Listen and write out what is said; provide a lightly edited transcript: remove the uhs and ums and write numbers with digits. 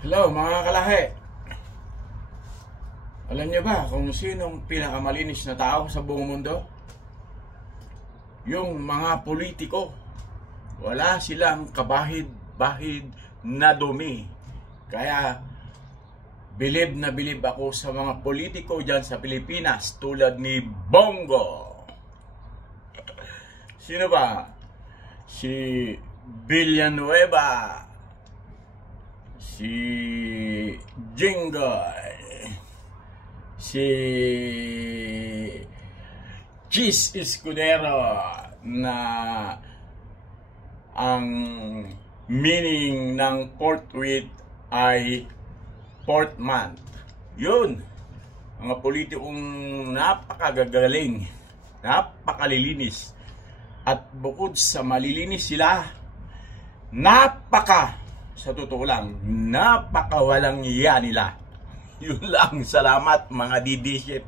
Hello mga kalahi. Alam niyo ba kung sinong pinakamalinis na tao sa buong mundo? Yung mga politiko. Wala silang kabahid-bahid na dumi. Kaya bilib na bilib ako sa mga politiko dyan sa Pilipinas tulad ni Bongo. Sino ba? Si Villanueva, si Jinggoy, si Cheese Escudero na ang meaning ng portrait ay portman. Yun, mga politikong napakagagaling, napakalilinis. At bukod sa malilinis sila, sa totoo lang, napakawalang iya nila. Yun lang, salamat mga didishit.